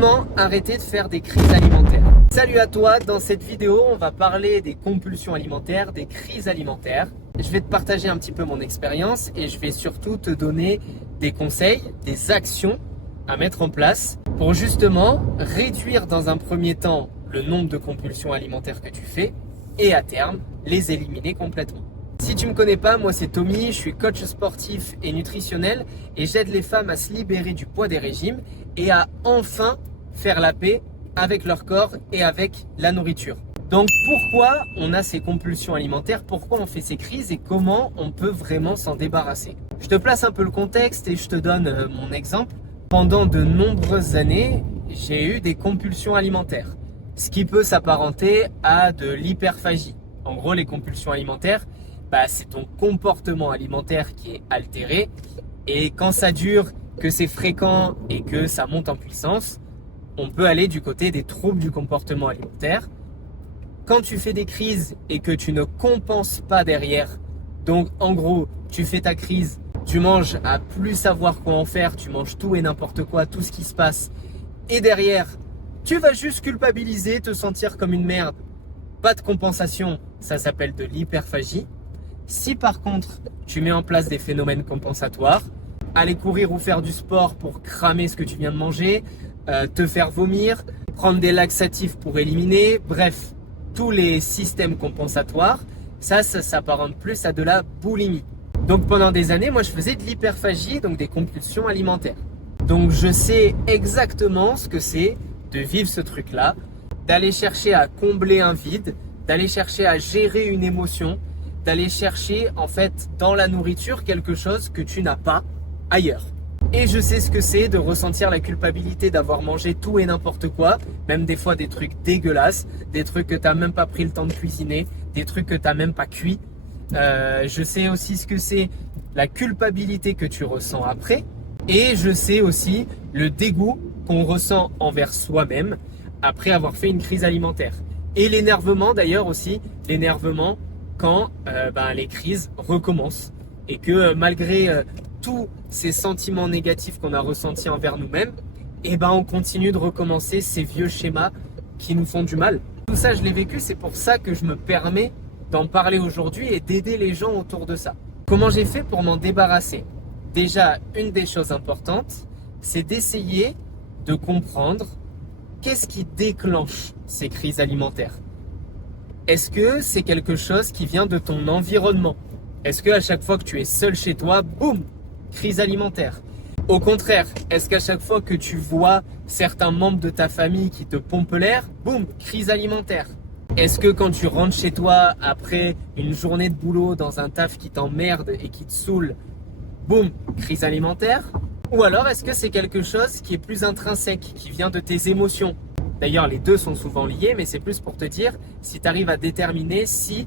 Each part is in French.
Comment arrêter de faire des crises alimentaires? Salut à toi, dans cette vidéo, on va parler des compulsions alimentaires, des crises alimentaires. Je vais te partager un petit peu mon expérience et je vais surtout te donner des conseils, des actions à mettre en place pour justement réduire dans un premier temps le nombre de compulsions alimentaires que tu fais et à terme, les éliminer complètement. Si tu ne me connais pas, moi c'est Tommy, je suis coach sportif et nutritionnel et j'aide les femmes à se libérer du poids des régimes et à enfin faire la paix avec leur corps et avec la nourriture. Donc pourquoi on a ces compulsions alimentaires, pourquoi on fait ces crises et comment on peut vraiment s'en débarrasser? Je te place un peu le contexte et je te donne mon exemple. Pendant de nombreuses années, j'ai eu des compulsions alimentaires, ce qui peut s'apparenter à de l'hyperphagie. En gros, les compulsions alimentaires, c'est ton comportement alimentaire qui est altéré et quand ça dure, que c'est fréquent et que ça monte en puissance, on peut aller du côté des troubles du comportement alimentaire. Quand tu fais des crises et que tu ne compenses pas derrière, donc en gros, tu fais ta crise, tu manges à plus savoir quoi en faire, tu manges tout et n'importe quoi, tout ce qui se passe, et derrière, tu vas juste culpabiliser, te sentir comme une merde. Pas de compensation, ça s'appelle de l'hyperphagie. Si par contre, tu mets en place des phénomènes compensatoires, aller courir ou faire du sport pour cramer ce que tu viens de manger, te faire vomir, prendre des laxatifs pour éliminer, bref, tous les systèmes compensatoires, ça s'apparente plus à de la boulimie. Donc pendant des années, moi je faisais de l'hyperphagie, donc des compulsions alimentaires. Donc je sais exactement ce que c'est de vivre ce truc-là, d'aller chercher à combler un vide, d'aller chercher à gérer une émotion, d'aller chercher en fait dans la nourriture quelque chose que tu n'as pas ailleurs. Et je sais ce que c'est de ressentir la culpabilité d'avoir mangé tout et n'importe quoi, même des fois des trucs dégueulasses, des trucs que tu n'as même pas pris le temps de cuisiner, des trucs que tu n'as même pas cuit. Je sais aussi ce que c'est la culpabilité que tu ressens après et je sais aussi le dégoût qu'on ressent envers soi-même après avoir fait une crise alimentaire. Et l'énervement d'ailleurs aussi, l'énervement quand les crises recommencent et que malgré tous ces sentiments négatifs qu'on a ressentis envers nous-mêmes, on continue de recommencer ces vieux schémas qui nous font du mal. Tout ça, je l'ai vécu, c'est pour ça que je me permets d'en parler aujourd'hui et d'aider les gens autour de ça. Comment j'ai fait pour m'en débarrasser? Déjà, une des choses importantes, c'est d'essayer de comprendre qu'est-ce qui déclenche ces crises alimentaires. Est-ce que c'est quelque chose qui vient de ton environnement? Est-ce qu'à chaque fois que tu es seul chez toi, boum, crise alimentaire? Au contraire, est-ce qu'à chaque fois que tu vois certains membres de ta famille qui te pompent l'air, boum, crise alimentaire? Est-ce que quand tu rentres chez toi après une journée de boulot dans un taf qui t'emmerde et qui te saoule, boum, crise alimentaire? Ou alors est-ce que c'est quelque chose qui est plus intrinsèque, qui vient de tes émotions? D'ailleurs, les deux sont souvent liés, mais c'est plus pour te dire si tu arrives à déterminer si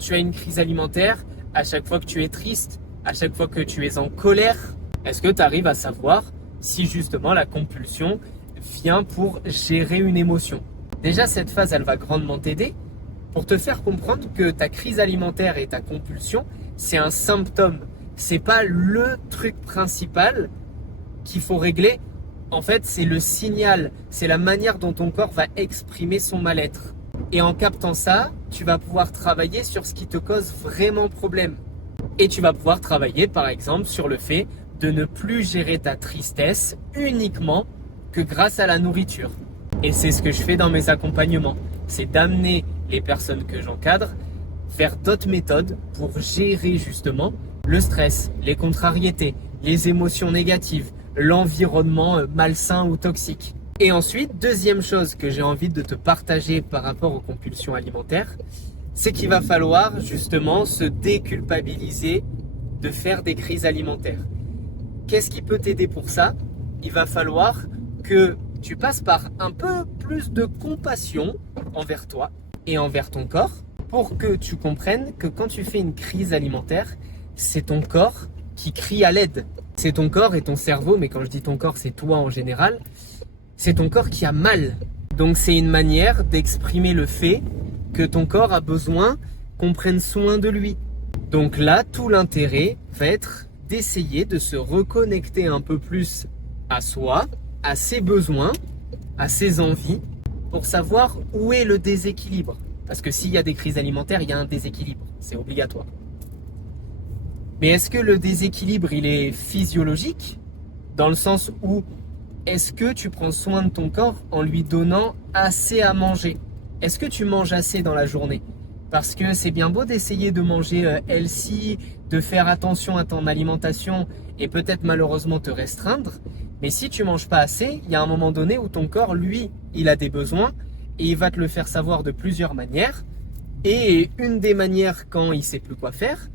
tu as une crise alimentaire à chaque fois que tu es triste, à chaque fois que tu es en colère. Est-ce que tu arrives à savoir si justement la compulsion vient pour gérer une émotion? Déjà, cette phase, elle va grandement t'aider pour te faire comprendre que ta crise alimentaire et ta compulsion, c'est un symptôme. C'est pas le truc principal qu'il faut régler. En fait, c'est le signal, c'est la manière dont ton corps va exprimer son mal-être. Et en captant ça, tu vas pouvoir travailler sur ce qui te cause vraiment problème. Et tu vas pouvoir travailler, par exemple, sur le fait de ne plus gérer ta tristesse uniquement que grâce à la nourriture. Et c'est ce que je fais dans mes accompagnements. C'est d'amener les personnes que j'encadre vers d'autres méthodes pour gérer justement le stress, les contrariétés, les émotions négatives, l'environnement malsain ou toxique. Et ensuite, deuxième chose que j'ai envie de te partager par rapport aux compulsions alimentaires, c'est qu'il va falloir justement se déculpabiliser de faire des crises alimentaires. Qu'est-ce qui peut t'aider pour ça? Il va falloir que tu passes par un peu plus de compassion envers toi et envers ton corps pour que tu comprennes que quand tu fais une crise alimentaire, c'est ton corps qui crie à l'aide. C'est ton corps et ton cerveau, mais quand je dis ton corps, c'est toi en général, c'est ton corps qui a mal. Donc c'est une manière d'exprimer le fait que ton corps a besoin qu'on prenne soin de lui. Donc là, tout l'intérêt va être d'essayer de se reconnecter un peu plus à soi, à ses besoins à ses envies pour savoir où est le déséquilibre. Parce que s'il y a des crises alimentaires, il y a un déséquilibre, c'est obligatoire. Mais est-ce que le déséquilibre, il est physiologique? Dans le sens où, est-ce que tu prends soin de ton corps en lui donnant assez à manger? Est-ce que tu manges assez dans la journée? Parce que c'est bien beau d'essayer de manger healthy, de faire attention à ton alimentation et peut-être malheureusement te restreindre. Mais si tu manges pas assez, il y a un moment donné où ton corps, lui, il a des besoins et il va te le faire savoir de plusieurs manières. Et une des manières quand il sait plus quoi faire,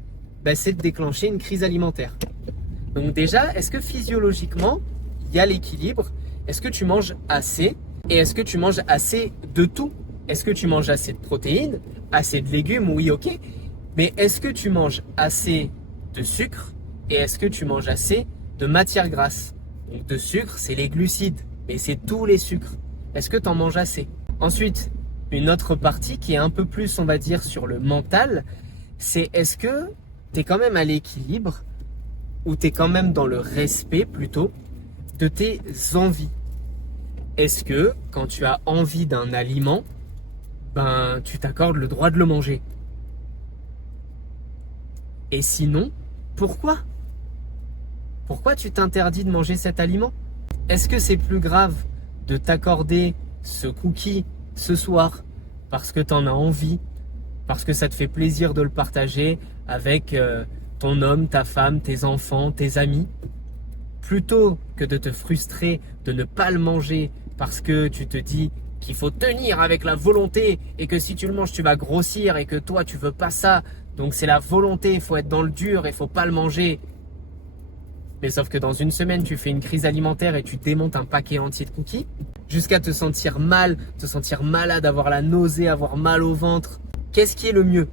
c'est de déclencher une crise alimentaire. Donc déjà, est-ce que physiologiquement, il y a l'équilibre? Est-ce que tu manges assez? Et est-ce que tu manges assez de tout? Est-ce que tu manges assez de protéines? Assez de légumes? Oui, ok. Mais est-ce que tu manges assez de sucre? Et est-ce que tu manges assez de matières grasses? Donc de sucre, c'est les glucides, mais c'est tous les sucres. Est-ce que tu en manges assez? Ensuite, une autre partie qui est un peu plus, on va dire, sur le mental, c'est est-ce que tu es quand même à l'équilibre ou tu es quand même dans le respect plutôt de tes envies? Est-ce que quand tu as envie d'un aliment, tu t'accordes le droit de le manger? Et sinon, pourquoi? Pourquoi tu t'interdis de manger cet aliment? Est-ce que c'est plus grave de t'accorder ce cookie ce soir parce que tu en as envie, parce que ça te fait plaisir de le partager avec ton homme, ta femme, tes enfants, tes amis, plutôt que de te frustrer de ne pas le manger parce que tu te dis qu'il faut tenir avec la volonté et que si tu le manges tu vas grossir et que toi tu veux pas ça, donc c'est la volonté, il faut être dans le dur et il faut pas le manger. Mais sauf que dans une semaine tu fais une crise alimentaire et tu démontes un paquet entier de cookies jusqu'à te sentir mal, te sentir malade, avoir la nausée, avoir mal au ventre. Qu'est-ce qui est le mieux?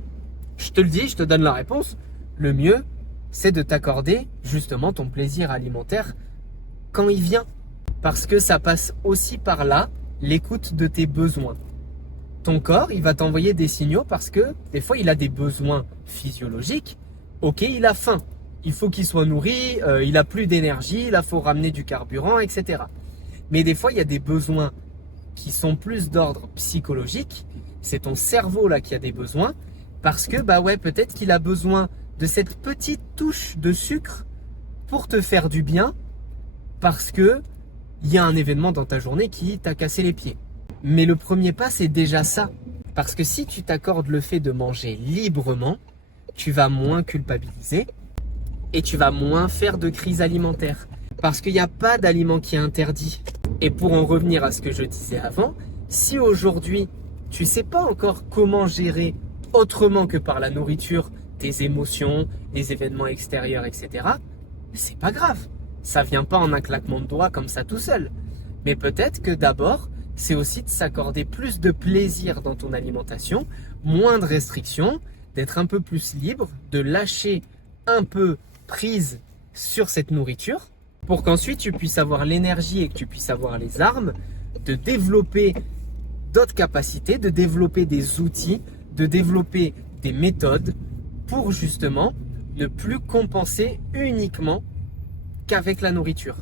Je te le dis, je te donne la réponse. Le mieux, c'est de t'accorder justement ton plaisir alimentaire quand il vient. Parce que ça passe aussi par là, l'écoute de tes besoins. Ton corps, il va t'envoyer des signaux parce que des fois, il a des besoins physiologiques. Ok, il a faim. Il faut qu'il soit nourri, il a plus d'énergie, il faut ramener du carburant, etc. Mais des fois, il y a des besoins qui sont plus d'ordre psychologique. C'est ton cerveau là qui a des besoins parce que peut-être qu'il a besoin de cette petite touche de sucre pour te faire du bien parce que il y a un événement dans ta journée qui t'a cassé les pieds. Mais le premier pas, c'est déjà ça. Parce que si tu t'accordes le fait de manger librement, tu vas moins culpabiliser et tu vas moins faire de crise alimentaire. Parce qu'il n'y a pas d'aliment qui est interdit. Et pour en revenir à ce que je disais avant, si aujourd'hui, tu ne sais pas encore comment gérer autrement que par la nourriture, tes émotions, les événements extérieurs, etc., c'est pas grave. Ça vient pas en un claquement de doigts comme ça tout seul. Mais peut-être que d'abord, c'est aussi de s'accorder plus de plaisir dans ton alimentation, moins de restrictions, d'être un peu plus libre, de lâcher un peu prise sur cette nourriture pour qu'ensuite tu puisses avoir l'énergie et que tu puisses avoir les armes de développer d'autres capacités, de développer des outils, de développer des méthodes pour justement ne plus compenser uniquement qu'avec la nourriture.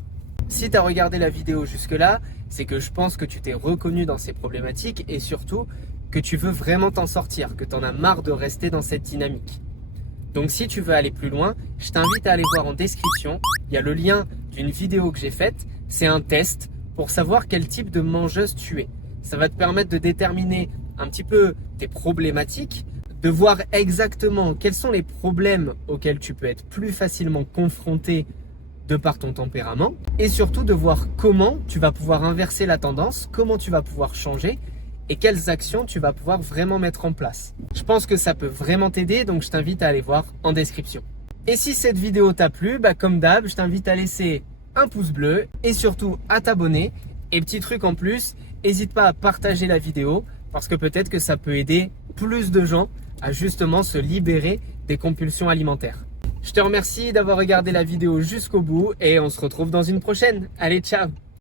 Si tu as regardé la vidéo jusque-là, c'est que je pense que tu t'es reconnu dans ces problématiques et surtout que tu veux vraiment t'en sortir, que tu en as marre de rester dans cette dynamique. Donc si tu veux aller plus loin, je t'invite à aller voir en description, il y a le lien d'une vidéo que j'ai faite, c'est un test pour savoir quel type de mangeuse tu es. Ça va te permettre de déterminer un petit peu tes problématiques, de voir exactement quels sont les problèmes auxquels tu peux être plus facilement confronté de par ton tempérament et surtout de voir comment tu vas pouvoir inverser la tendance, comment tu vas pouvoir changer et quelles actions tu vas pouvoir vraiment mettre en place. Je pense que ça peut vraiment t'aider, donc je t'invite à aller voir en description. Et si cette vidéo t'a plu, comme d'hab, je t'invite à laisser un pouce bleu et surtout à t'abonner. Et petit truc en plus, n'hésite pas à partager la vidéo parce que peut-être que ça peut aider plus de gens à justement se libérer des compulsions alimentaires. Je te remercie d'avoir regardé la vidéo jusqu'au bout et on se retrouve dans une prochaine. Allez, ciao!